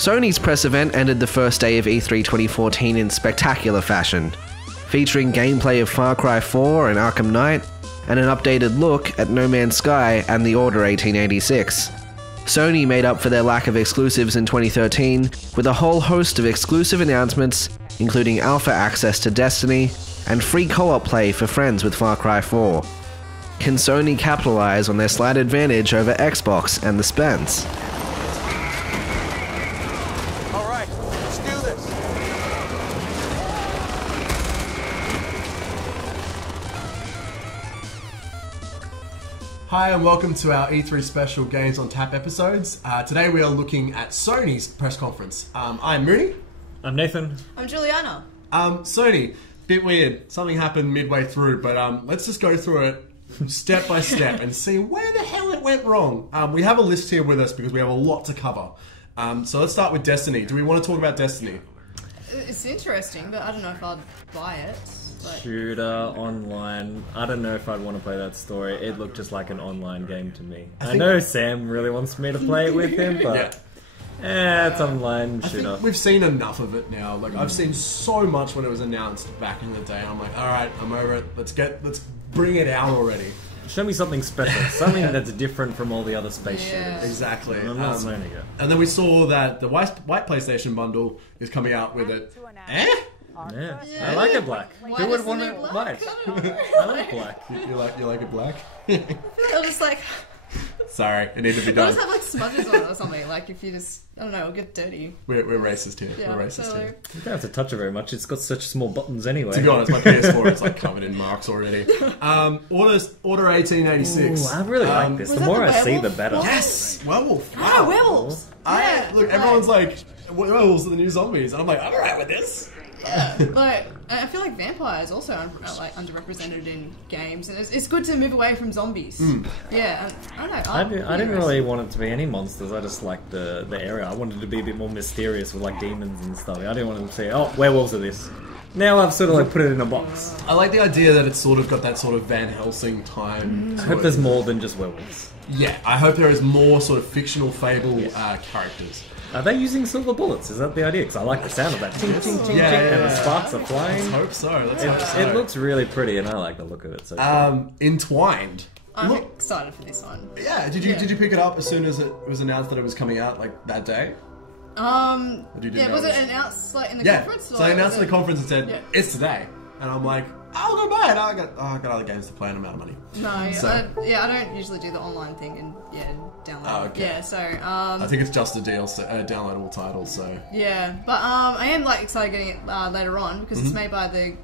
Sony's press event ended the first day of E3 2014 in spectacular fashion, featuring gameplay of Far Cry 4 and Arkham Knight, and an updated look at No Man's Sky and The Order 1886. Sony made up for their lack of exclusives in 2013 with a whole host of exclusive announcements, including alpha access to Destiny and free co-op play for friends with Far Cry 4. Can Sony capitalize on their slight advantage over Xbox and the Spence? Alright, let's do this. Hi and welcome to our E3 special Games on Tap episodes. Today we are looking at Sony's press conference. I'm Mooney. I'm Nathan. I'm Juliana. Sony, bit weird. Something happened midway through, but let's just go through it step by step and see where the hell it went wrong. We have a list here with us because we have a lot to cover. So let's start with Destiny. Do we want to talk about Destiny? It's interesting, but I don't know if I'd buy it. Like, Shooter, online. I don't know if I'd want to play that story. It looked just like an online game to me. I know Sam really wants me to play it with him, but it's online shooter. I think we've seen enough of it now. Like I've seen so much when it was announced back in the day. I'm like, all right, I'm over it. Let's bring it out already. Show me something special, something that's different from all the other space shooters. Exactly. I'm not saying it. And then we saw that the white PlayStation bundle is coming out with it. Yeah. I like it black. Who would want it white? I like black. You like it black? I feel like I'll just like... Sorry, it needed to be I'll done. just have like smudges on it or something. Like if you just... I don't know, it'll get dirty. We're racist here. Yeah, we're racist here. You don't have to touch it very much. It's got such small buttons anyway. To be honest, my PS4 is like covered in marks already. Order 1886. Ooh, I really like this. The more I see, the better. Yes! Werewolf. Ah, werewolves! Look, everyone's like, werewolves are the new zombies. And I'm like, I'm alright with this. Yeah, like I feel like vampires also are like underrepresented in games, and it's good to move away from zombies. Yeah, and I don't know. I didn't really want it to be any monsters. I just liked the area. I wanted it to be a bit more mysterious with like demons and stuff. I didn't want to say, oh, werewolves are this. Now I've sort of like put it in a box. I like the idea that it's sort of got that sort of Van Helsing time. I hope there's more than just werewolves. Yeah, I hope there is more sort of fictional fable characters. Are they using silver bullets? Is that the idea? Because I like the sound of that. Ting, ting, ting, ting, and the sparks are flying. Let's hope so. Let's hope so. It looks really pretty, and I like the look of it. So Entwined. I'm excited for this one. Yeah. Did you pick it up as soon as it was announced that it was coming out, like that day? Was it announced like in the conference? So they announced in the conference and said it's today, and I'm like, I'll go buy it. I got other games to play and I'm out of money. No, I don't usually do the online thing and download. Oh, okay. Yeah, so I think it's just a DLC, downloadable title. So yeah, but I am like excited getting it later on because it's made by the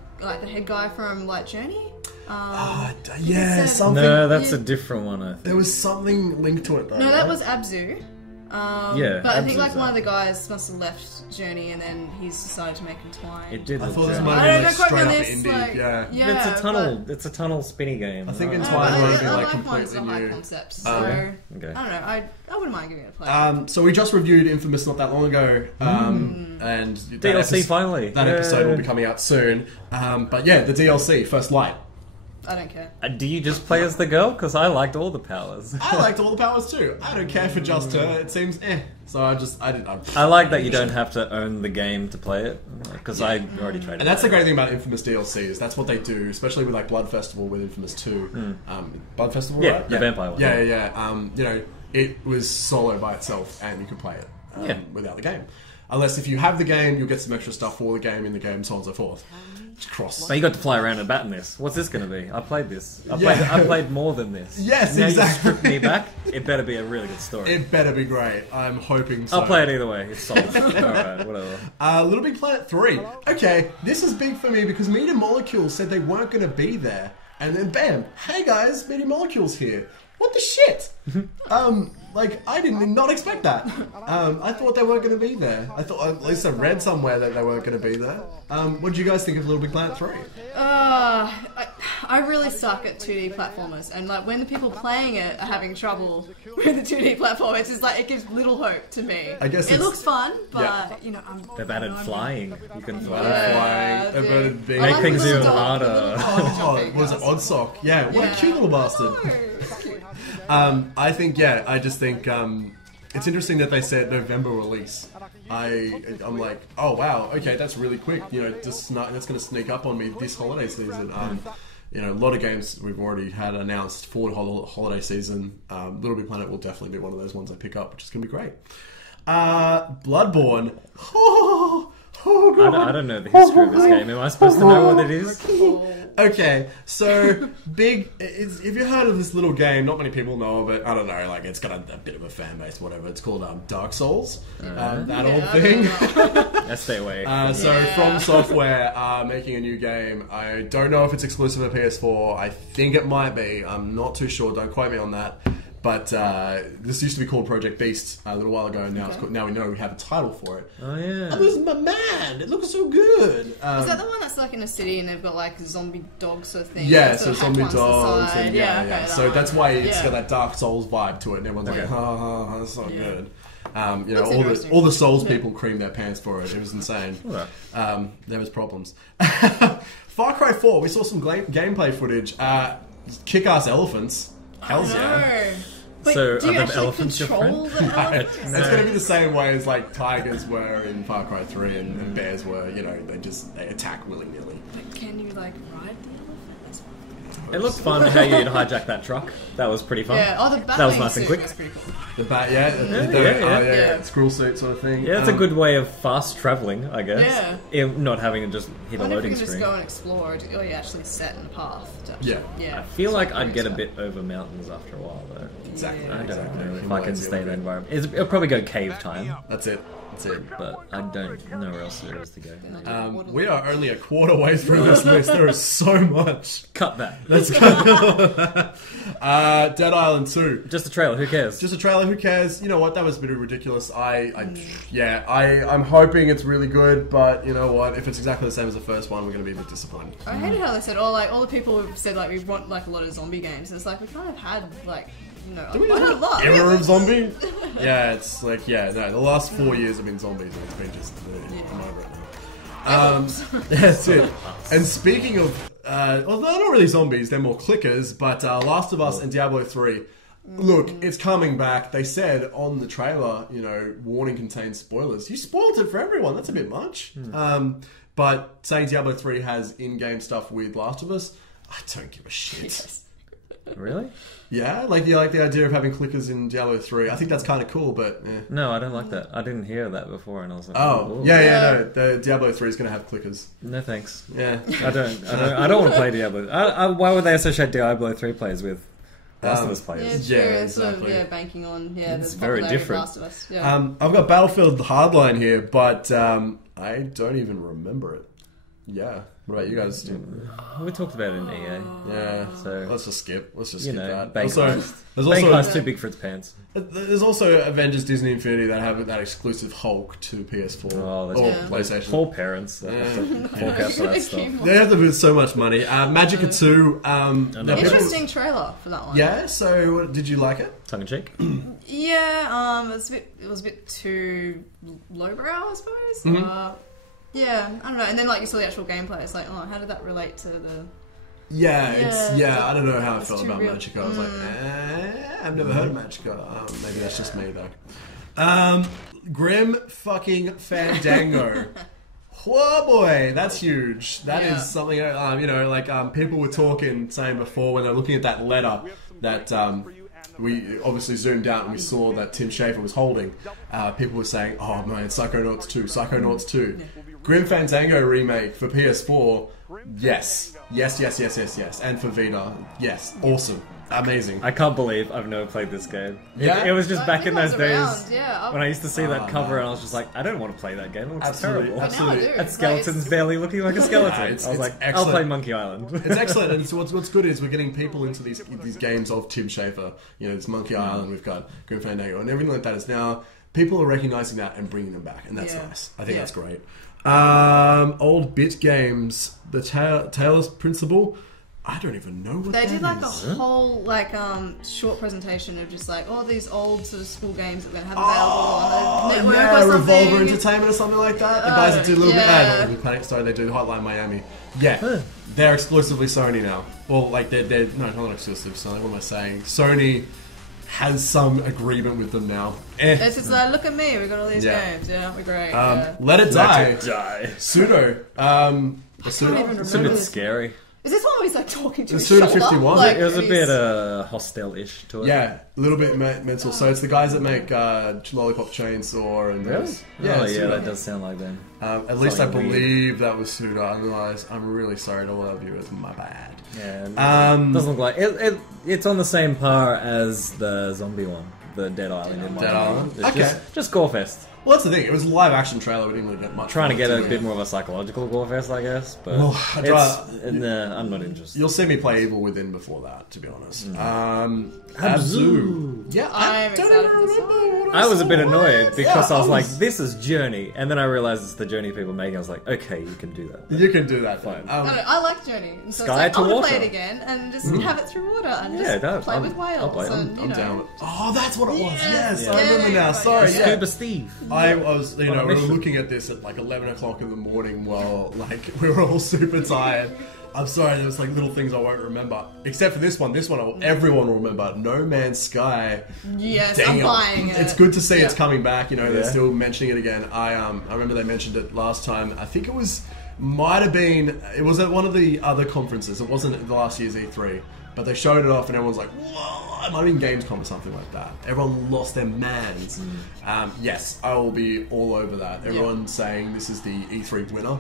head guy from like Journey. Something. no, that's a different one. I think There was something linked to it though. No, that was Abzu. But I think Abzu's one of the guys must have left Journey and then he's decided to make Entwined. It did. I look thought this Journey. might I have been don't like know, straight up this, indie. like, It's a tunnel. It's a tunnel spinny game. I think right? Entwined might be I like like ones completely that new. high concepts. Okay. I don't know. I wouldn't mind giving it a play. So we just reviewed Infamous not that long ago, and that DLC finally. That episode will be coming out soon. But yeah, the DLC First Light. I don't care. Do you just play as the girl? Because I liked all the powers. I liked all the powers too. I don't care for just her. It seems So I like that you don't have to own the game to play it, because I already tried it. And that's the great thing about Infamous DLCs. That's what they do, especially with like Blood Festival with Infamous 2. Blood Festival, Yeah, right? the vampire one. Yeah. It was solo by itself, and you could play it without the game. Unless if you have the game, you'll get some extra stuff for the game in the game, so on and so forth. Cross. But you got to fly around and bat in this. What's this going to be? I played this. I played more than this. Yes, now exactly. You strip me back. It better be a really good story. It better be great. I'm hoping so. I'll play it either way. It's solid. Alright, whatever. Little Big Planet 3. Okay, this is big for me because Media Molecules said they weren't going to be there. And then bam, hey guys, Media Molecules here. What the shit? I did not expect that. I thought they weren't going to be there. I thought, at least I read somewhere that they weren't going to be there. What did you guys think of Little Big Planet 3? I really suck at 2D platformers, and like when the people playing it are having trouble with the 2D platform, it's just like it gives little hope to me. I guess it looks fun, but they've added flying. You can fly. They've added being... Make things even harder. Was it Oddsock? Yeah, what a cute little bastard. I just think it's interesting that they said November release. I'm like, oh wow, okay, that's really quick. You know, that's going to sneak up on me this holiday season. You know, a lot of games we've already had announced for the holiday season. Little Big Planet will definitely be one of those ones I pick up, which is going to be great. Bloodborne. Oh, God. I don't know the history of this game. Am I supposed to know what it is? Okay, so if you heard of this little game, not many people know of it. I don't know, like it's got a bit of a fan base, whatever. It's called Dark Souls, that old thing. Let's stay away. So From Software making a new game. I don't know if it's exclusive to PS4. I think it might be. I'm not too sure. Don't quote me on that. But this used to be called Project Beast a little while ago, and now we know we have a title for it. Oh yeah. Oh, this is my man. It looks so good. Is that the one that's like in a city and they've got like zombie dogs sort of thing? Yeah, so zombie dogs. And Okay, so that's why it's got that Dark Souls vibe to it, and everyone's like, oh, that's so good. You know, all the Souls people creamed their pants for it. It was insane. There was problems. Far Cry 4, we saw some gameplay footage. Kick-ass elephants. Hell's yeah. But so do you are the actually elephants your control friend? the elephants? It's going to be the same way as like tigers were in Far Cry 3 and bears were, you know, they attack willy-nilly. But can you like ride the elephants? It looked fun how you'd hijack that truck. That was pretty fun. Yeah, the that was nice and quick. Was pretty cool. The bat, yeah, squirrel suit sort of thing. Yeah, it's a good way of fast travelling, I guess. Yeah. Not having to just hit a loading screen. You can just Mm. go and explore, or you actually set in a path. Yeah. I feel like I'd get a bit over mountains after a while, though. Exactly. I don't know if I can stay in that environment. It'll probably go cave time. That's it. But I don't know where else there is to go. We are only a quarter way through this list. There is so much. Cut that. Let's go. Dead Island 2. Just a trailer. Who cares? Just a trailer. Who cares? You know what? That was a bit ridiculous. I'm hoping it's really good, but you know what? If it's exactly the same as the first one, we're going to be a bit disappointed. I hated how they said, all the people who've said like we want like a lot of zombie games. And it's like we kind of had like. Do we have an era of zombie? Yeah, it's like, the last 4 years have been zombies and it's been just, I'm over it now. That's it. And speaking of, well, they're not really zombies, they're more clickers, but Last of Us and Diablo 3, look, it's coming back. They said on the trailer, warning contains spoilers. You spoiled it for everyone, that's a bit much. But saying Diablo 3 has in-game stuff with Last of Us, I don't give a shit. Yes. Really? Yeah, like you like the idea of having clickers in Diablo 3. I think that's kind of cool, but no, I don't like that. I didn't hear that before, and I was like, no. The Diablo 3 is going to have clickers. No thanks. Yeah, I don't want to play Diablo. Why would they associate Diablo 3 players with Last of Us players? Yeah, exactly. Sort of, banking on it's very different. Last of Us. Yeah. I've got Battlefield Hardline here, but I don't even remember it. Yeah. What about you guys? We talked about it in EA. Yeah. So let's just skip. Let's just skip that. Bank too big for its pants. There's also Avengers Disney Infinity that have that exclusive Hulk to PS4 or PlayStation. Poor parents that have to fork out for that stuff. They have to put so much money. Magicka 2 interesting trailer for that one. Yeah. So did you like it? Tongue in cheek. Yeah. It was a bit too lowbrow, I suppose. Mm-hmm. Yeah, I don't know. And then you saw the actual gameplay. It's like, how did that relate to the? I don't know how I felt about real. Magicka. I was like, I've never heard of Magicka. Maybe that's just me though. Grim fucking Fandango. Whoa, boy, that's huge. That is something. People were saying before when they're looking at that letter that we obviously zoomed out and we saw that Tim Schafer was holding. People were saying, "Oh man, Psychonauts 2." Grim Fandango remake for PS4, yes, and for Vita, yes, awesome, amazing. I can't believe I've never played this game. Yeah? It was just back in those days when I used to see that cover and I was just like, I don't want to play that game. It looks terrible. Absolutely. But That skeleton's barely looking like a skeleton. I was like, excellent. I'll play Monkey Island. It's excellent, and what's good is we're getting people into these games of Tim Schafer. It's Monkey Island, we've got Grim Fandango, and everything like that is now people are recognizing that and bringing them back, and that's nice. I think that's great. Old bit games, the Taylor's Principle. I don't even know what they did a whole short presentation of just all these old sort of school games that we're gonna have available on the network or something. Revolver Entertainment or something like that. The guys that do Little Bit. They do Hotline Miami. Yeah, they're exclusively Sony now. Well, they're not exclusive. So what am I saying? Sony has some agreement with them now. It's just like, look at me, we got all these Yeah. games. Yeah, we're great. Let It Die. Die. Pseudo. I can't even It's a remember bit this. scary. Is this one where he's like talking to The his Suda shoulder? 51? Like, It was a he's- bit hostile-ish to it. Yeah, a little bit mental. So it's the guys that make Lollipop Chainsaw and Really? those. Yeah, Suda. that does sound like them. At least I Something weird. believe that was Suda. Otherwise, I'm really sorry to all our viewers. My bad. Yeah, doesn't look like it's on the same par as the zombie one, the Dead Island in my Dead opinion. Island? It's Okay. just Gorefest. Well, that's the thing. It was a live action trailer. We didn't really get much. Trying to from get it, a bit more of a psychological Gorefest, I guess. But Well, I'm not interested. You'll see me play Evil Within before that, to be honest. Abzu. Abzu. Yeah, I'm don't excited even for this remember what I was a bit saw. annoyed because Yeah, I was like, "This is Journey," and then I realized it's the Journey people making. I was like, "Okay, you can do that." You can do that. Fine. I don't know, I like Journey. So Sky it's to like, I want to water. play it again and just have it through water and Yeah, just no, play with whales. I'll play it. And, you I'm know. down with. Oh, that's what it was. Yes, Yeah. I remember Yeah, now. yeah, Sorry, yeah. yeah. Scuba Steve. I was, you On a know, we were mission. looking at this at like 11 o'clock in the morning while, like, we were all super tired. I'm sorry, there's like little things I won't remember. Except for this one. This one, everyone will remember. No Man's Sky. Yes, Damn. I'm buying it. It's good to see it's Yeah. coming back. You know, they're Yeah. still mentioning it again. I remember they mentioned it last time. I think it was it was at one of the other conferences. It wasn't at last year's E3, but they showed it off and everyone's like, "Whoa!" It might have been Gamescom or something like that. Everyone lost their mans. Yes, I will be all over that. Everyone's saying this is the E3 winner.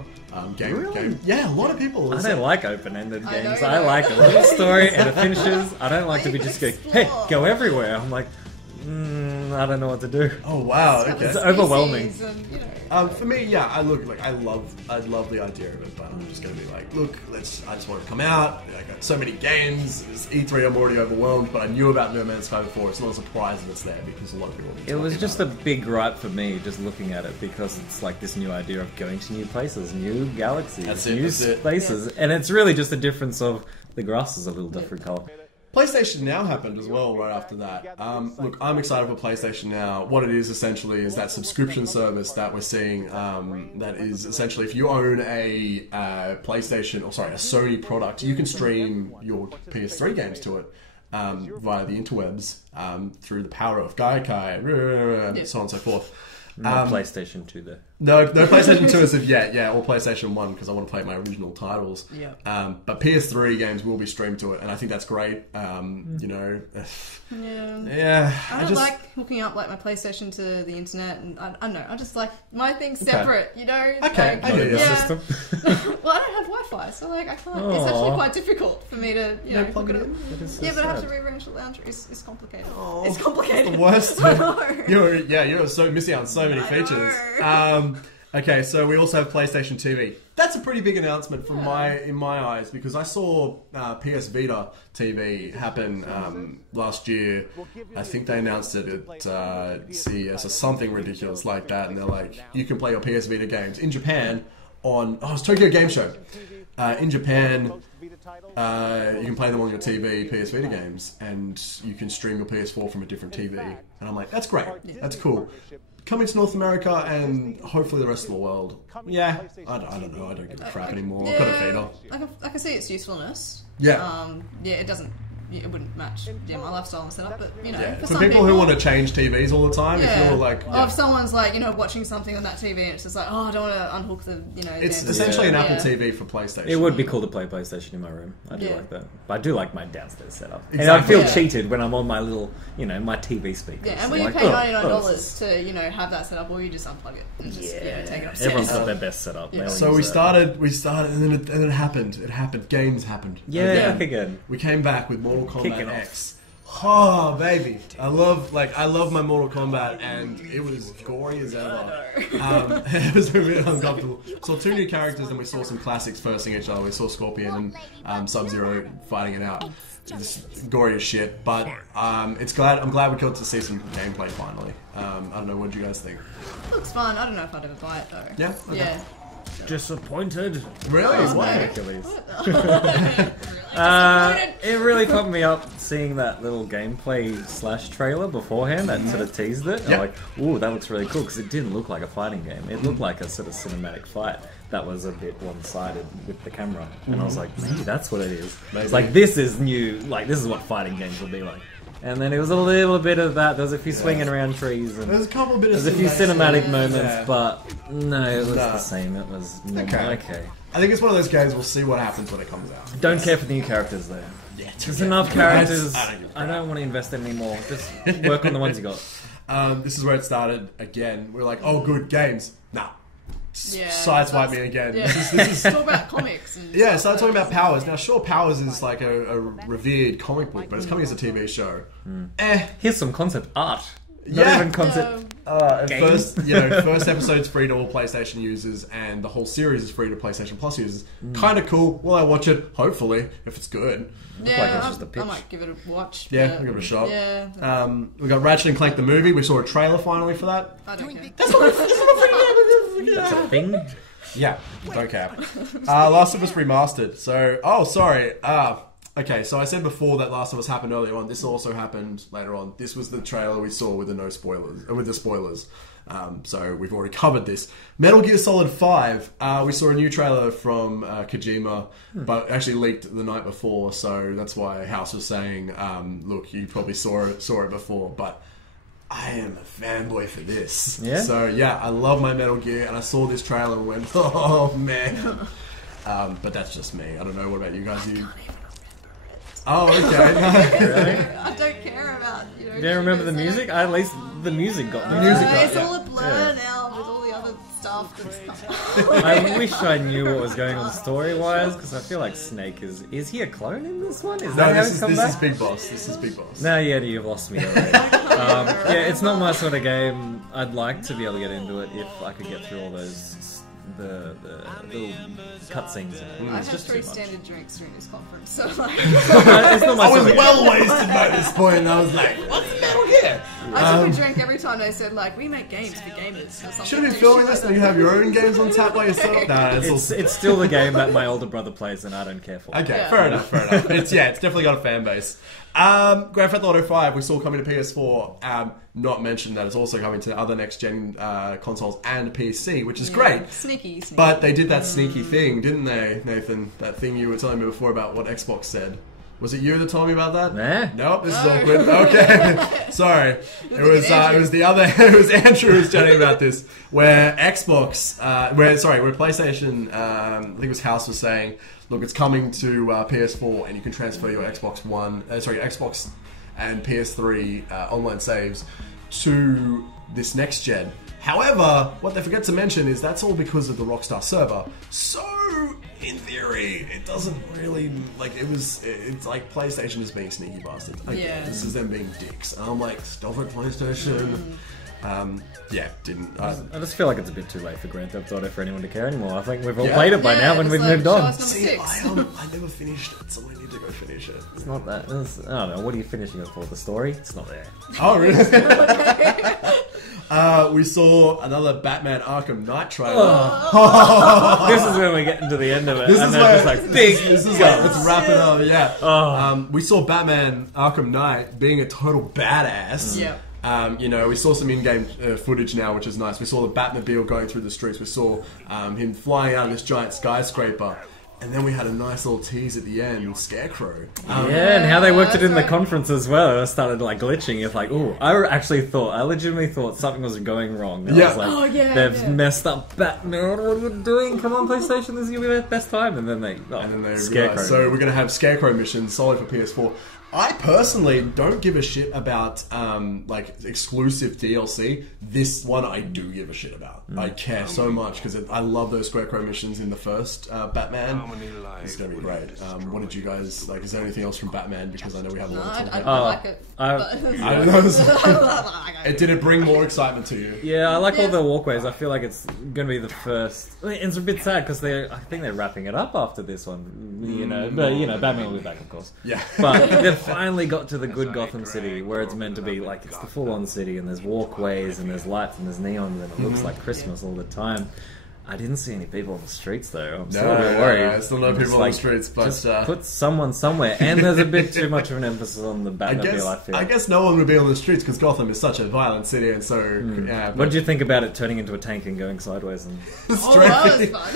Game. Yeah, a lot of people. I don't like open-ended I games. know. I like a little story and it finishes. I don't like to be just going, "Hey, Explore. go everywhere." I'm like, I don't know what to do. Oh wow! It's Okay. It's overwhelming. species and, you know. For me, yeah, I love the idea of it, but I'm just gonna be like, look, I just want it to come out. I got so many games. It's E3, I'm already overwhelmed, but I knew about No Man's Sky before. It's not a surprise that it's there because a lot of people. It was just a big gripe for me just looking at it because it's like this new idea of going to new places, new galaxies, That's it, new that's it. spaces, and it's really just a difference of the grass is a little different color. PlayStation Now happened as well right after that. Look, I'm excited for PlayStation Now. What it is essentially is that subscription service that we're seeing. That is essentially if you own a PlayStation, or sorry, a Sony product, you can stream your PS3 games to it via the interwebs through the power of Gaikai, so on and so forth. No PlayStation 2 there. No PlayStation 2 as of yet, or PlayStation 1 because I want to play my original titles. Yeah. But PS3 games will be streamed to it, and I think that's great. You know, Yeah. I don't just like hooking up like my PlayStation to the internet, and I don't know. I just like my thing's separate, you know. Okay, like, I hear you. yeah. System. Well, I don't have Wi-Fi, so like I can't. It's actually quite difficult for me to, you know, plug hook it it up. in? It is so Yeah, but I have to sad. rearrange the launcher. It's complicated. Oh, It's complicated. the worst. I know. You're so missing out on so many I features. Okay, so we also have PlayStation TV. That's a pretty big announcement in my eyes because I saw PS Vita TV happen last year. I think they announced it at CES or something ridiculous like that, and they're like, you can play your PS Vita games in Japan on it's Tokyo Game Show. In Japan, you can play them on your TV, PS Vita games, and you can stream your PS4 from a different TV. And I'm like, that's great. That's cool. Coming to North America and hopefully the rest of the world. Yeah, I don't know. I don't give a crap anymore. I've got a Vita. I can see its usefulness. Yeah. It doesn't. It wouldn't match my lifestyle and setup, but you know, Yeah. for For some people who want to change TVs all the time, if you're like, or if someone's like, you know, watching something on that TV and it's just like, oh, I don't want to unhook the, you know. it's the- essentially an Yeah. Apple TV for PlayStation. It would be cool to play PlayStation in my room. I do Yeah. like that. But I do like my downstairs setup. And I Exactly. feel Yeah. cheated when I'm on my little, my TV speakers. Yeah, and when I'm you like, pay oh, $99 to, you know, have that set up, or you just unplug it and just, take it upstairs. Everyone's got their best setup. Yeah. They all So use we that. started, and then it happened. It happened. Games happened. Yeah, again. We came back with Mortal Kombat Kicking off. X. Oh baby, I love my Mortal Kombat, and it was gory as ever. It was really uncomfortable. Saw two new characters, and we saw some classics versing each other. We saw Scorpion and Sub-Zero fighting it out. Just gory as shit, but I'm glad we got to see some gameplay finally. I don't know, what do you guys think? Looks fun. I don't know if I'd ever buy it though. Yeah? Okay. Yeah. Disappointed. Really? Oh, Why? no. Hercules. Disappointed. It really pumped me up seeing that little gameplay / trailer beforehand that sort of teased it. Yep. I'm like, ooh, that looks really cool because it didn't look like a fighting game. It looked like a sort of cinematic fight that was a bit one-sided with the camera. And I was like, maybe that's what it is. Maybe. It's like, this is new. Like, this is what fighting games will be like. And then it was a little bit of that. There was a few swinging around trees. And There's a couple bit of there's a few cinematic moments, yeah. but no, it was the same. It was okay. I think it's one of those games. We'll see what happens when it comes out. Don't care for new characters though. Yeah, There's enough characters. I don't want to invest in any more. Just work on the ones you got. This is where it started again. We're like, oh, good games. Nah. Yeah, Sideswipe me again. Yeah. This is Talk about comics. And yeah, started talking about Powers. Now, sure, Powers is like a revered comic book, but it's coming as a TV show. Here's some concept art. Not Yeah. even concept. First, first episode's free to all PlayStation users, and the whole series is free to PlayStation Plus users. Kind of cool. Will I watch it? Hopefully, if it's good. Yeah, like it's just a pitch. I might give it a watch. Yeah, but- we'll give it a shot. Yeah, We got Ratchet and Clank the movie. We saw a trailer finally for that. I don't care. That's a thing. Yeah, don't care. Last of Us Remastered. So, sorry. Okay, so I said before that Last of Us happened earlier on. This also happened later on. This was the trailer we saw with the no spoilers, with the spoilers. So we've already covered this. Metal Gear Solid 5. We saw a new trailer from Kojima, but actually leaked the night before. So that's why House was saying, "Look, you probably saw it before." But I am a fanboy for this. Yeah? So yeah, I love my Metal Gear, and I saw this trailer and went, "Oh man." But that's just me. I don't know. What about you guys? Oh, okay. Really? I don't care about You don't remember the music? At least the music got me. It's all a blur now with all the other stuff that's coming. I wish I knew what was going on story-wise, because I feel like Snake is he a clone in this one? Is that No, how this he's is come this back? is Big Boss. This is Big Boss. No, yeah, you've lost me already. Yeah, it's not my sort of game. I'd like to be able to get into it if I could get through all those the little cutscenes. I It's had just 3 too much. standard drinks during this conference, so like It's not my I sort was of game. well wasted by this point, and I was like, "What's the Metal Gear?" I took a drink every time they said like we make games for gamers or something. Should have been filming this, and you have your own games on tap by yourself. Nah, It's still the game that my older brother plays, and I don't care for. okay. Yeah. Fair enough. It's definitely got a fan base. Grand Theft Auto 5 we saw coming to PS4. Not mentioned that it's also coming to other next gen consoles and PC, which is great. Sneaky. But they did that sneaky thing, didn't they, Nathan? That thing you were telling me before about what Xbox said. Was it you that told me about that? Nah. Nope, this is awkward. Okay, sorry. It was the other. It was Andrew who was chatting about this, where Xbox, where PlayStation, I think it was House was saying, look, it's coming to PS4, and you can transfer your Xbox and PS3 online saves to this next gen. However, what they forget to mention is that's all because of the Rockstar server. So, in theory, it doesn't really, it's like PlayStation is being sneaky bastards. Yeah. This is them being dicks. And I'm like, stop it, PlayStation. Didn't. I just feel like it's a bit too late for Grand Theft Auto for anyone to care anymore. I think we've all Yeah. played it by Yeah, now when it's we've like, moved show on. us number See, 6. I never finished it, so I need to go finish it. It's not that. I don't know. What are you finishing it for? The story? It's not there. Oh, really? We saw another Batman Arkham Knight trailer. This is when we get into the end of it, This and is they're where- just like big. This is like, let's wrap it up, yeah. Oh. We saw Batman Arkham Knight being a total badass. Yeah. We saw some in-game footage now, which is nice. We saw the Batmobile going through the streets. We saw him flying out of this giant skyscraper. And then we had a nice little tease at the end, Scarecrow. Yeah, and how they worked it in the that's right. conference as well. It started like glitching. It's like, ooh, I legitimately thought something was going wrong. I Yeah. was like, Oh, yeah, they've yeah. messed up Batman. What are you doing? Come on, PlayStation, this is gonna be the best time. And then they Scarecrow. realized, so we're going to have Scarecrow missions solely for PS4. I personally don't give a shit about exclusive DLC. This one I do give a shit about. I care so much because I love those Scarecrow missions in the first Batman. It's going to be great. What did you guys like? Is there anything else from Batman? Because I know we have a lot to talk I about. like it. I don't know. Did it bring more excitement to you? Yeah, I like all Yeah. the walkways. I feel like it's going to be the first. I mean, it's a bit sad because I think they're wrapping it up after this one. But Batman will be back, of course. Yeah. But they've finally got to the good Gotham City where it's meant to be. Like it's the full-on city, and there's walkways, and there's lights, and there's neons, and it looks like Christmas all the time. I didn't see any people on the streets though. I'm still a bit worried. Still no people on the streets, but just put someone somewhere. And there's a bit too much of an emphasis on the Batmobile. I guess no one would be on the streets because Gotham is such a violent city, and so. Yeah, what do you think about it turning into a tank and going sideways? And that was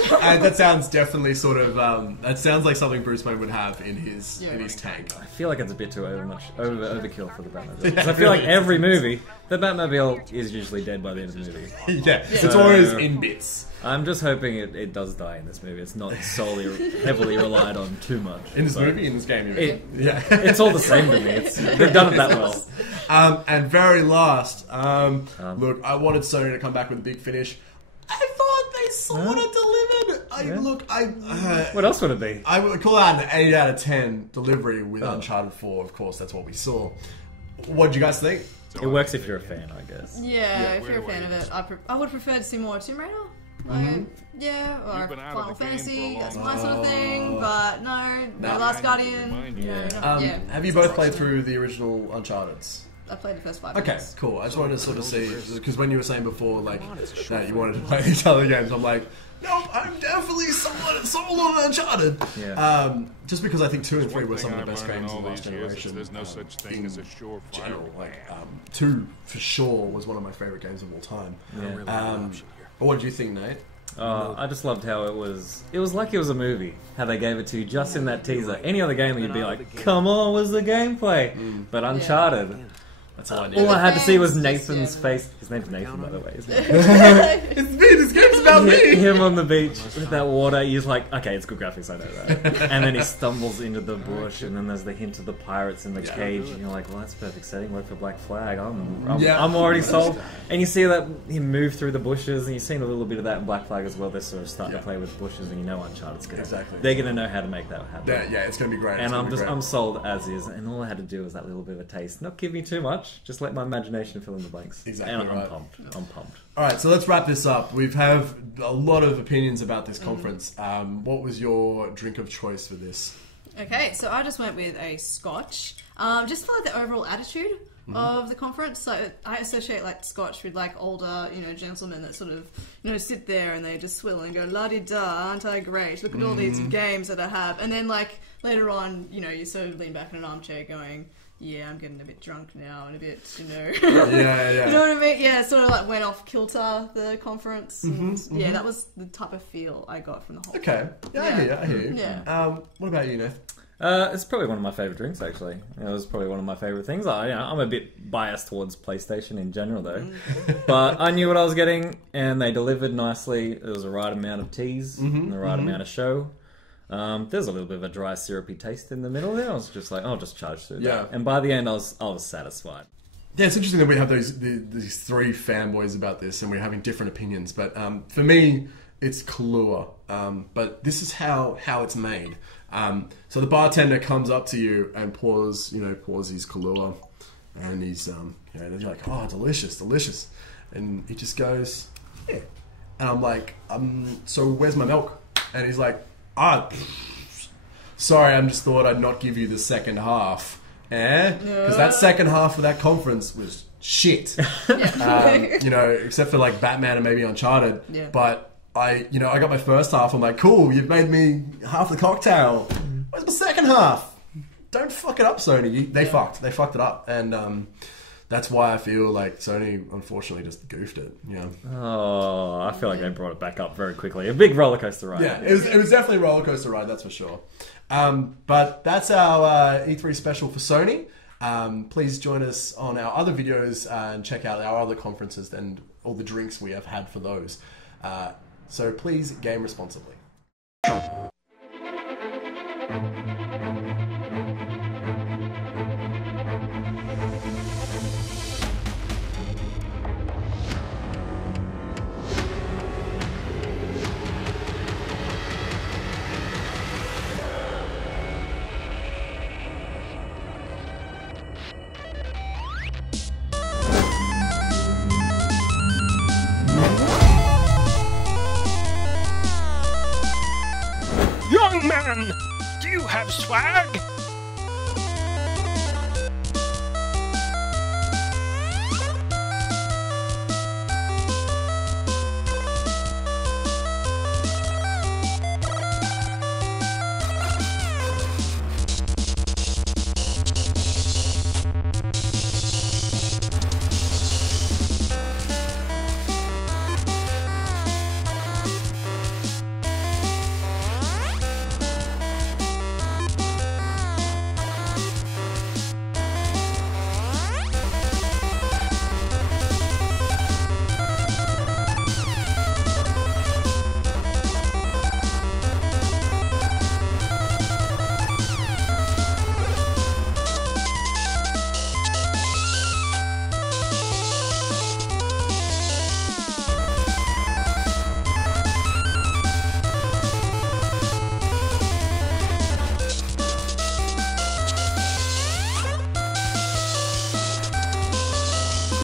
fun. And that sounds definitely sort of. That sounds like something Bruce Wayne would have in his tank. I feel like it's a bit too overkill for the Batmobile. Yeah, I feel like every movie, the Batmobile is usually dead by the end of the movie. Yeah, it's always in bits. I'm just hoping it does die in this movie. It's not solely heavily relied on too much. In this movie, in this game, you mean? It's all the same to me. They've done it that well. And very last, look, I wanted Sony to come back with a big finish. I thought they sort of delivered. What else would it be? I would call out an 8 out of 10 delivery with Uncharted 4. Of course, that's what we saw. What do you guys think? It works if you're a fan, I guess. Yeah, if you're a fan of it, I would prefer to see more Tomb Raider. Like, yeah, or Final Fantasy, that's my sort of thing, but no Last Guardian. Have you both played through the original Uncharted's? I played the first 5 Okay, games. cool. I just wanted to sort of see, because when you were saying before, like, that you wanted to play these other games, I'm like, no, I'm definitely sold on Uncharted. Yeah. Just because I think 2 and 3 were some of the best games of last generation. There's no such thing as a surefire general, like, 2 for sure was one of my favorite games of all time. What did you think, Nate? I just loved how it was like it was a movie, how they gave it to you just in that teaser. Any other game you'd be like, come on, where's the gameplay? But Uncharted, that's all I needed. All I had to see was Nathan's face. His name's Nathan, by the way, isn't it? It's me, this game's about me! Him on the beach with that water, he's like, okay, it's good graphics, I know that. And then he stumbles into the bush, and then there's the hint of the pirates in the cage, and you're like, well, that's perfect setting, work for Black Flag, I'm already sold. And you see that he move through the bushes, and you've seen a little bit of that in Black Flag as well. They're sort of starting to play with bushes, and you know Uncharted's good. Exactly. They're going to know how to make that happen. Yeah, it's going to be great. And I'm sold as is, and all I had to do was that little bit of a taste. Not give me too much, just let my imagination fill in the blanks. Exactly. And right. I'm pumped. Alright, so let's wrap this up. We have a lot of opinions about this conference. What was your drink of choice for this? Okay, so I just went with a scotch. Just for like the overall attitude of the conference. So I associate like scotch with like older, gentlemen that sort of, sit there and they just swill and go la-di-da, aren't I great? Look at all these games that I have. And then like later on, you sort of lean back in an armchair going, yeah, I'm getting a bit drunk now and a bit, Yeah. You know what I mean? Yeah, it sort of like went off kilter, the conference. And yeah, that was the type of feel I got from the whole Okay. Yeah, I hear you. Yeah. What about you, Nath? It's probably one of my favourite drinks, actually. It was probably one of my favourite things. I'm a bit biased towards PlayStation in general, though. But I knew what I was getting, and they delivered nicely. There was the right amount of teas and the right amount of show. There's a little bit of a dry, syrupy taste in the middle there. I was just like, I'll just charge through that. And by the end, I was satisfied. Yeah, it's interesting that we have these 3 fanboys about this, and we're having different opinions. But for me, it's Kahlua. But this is how it's made. So the bartender comes up to you and pours his Kahlua, and he's then you're like, oh, delicious, and he just goes, yeah, and I'm like, so where's my milk? And he's like, sorry, I just thought I'd not give you the second half, because that second half of that conference was shit, except for like Batman and maybe Uncharted, but. I got my first half. I'm like, cool, you've made me half the cocktail. Where's my second half? Don't fuck it up, Sony. They fucked it up, and that's why I feel like Sony unfortunately just goofed it. Oh, I feel like they brought it back up very quickly. A big roller coaster ride. Yeah, it was definitely a roller coaster ride, that's for sure. But that's our E3 special for Sony. Please join us on our other videos and check out our other conferences and all the drinks we have had for those. So please game responsibly. Young man, do you have swag?